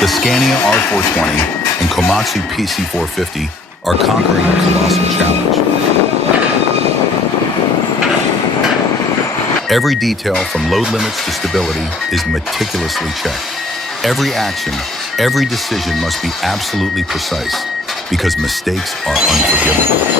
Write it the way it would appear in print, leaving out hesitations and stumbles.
The Scania R420 and Komatsu PC450 are conquering a colossal challenge. Every detail from load limits to stability is meticulously checked. Every action, every decision must be absolutely precise because mistakes are unforgivable.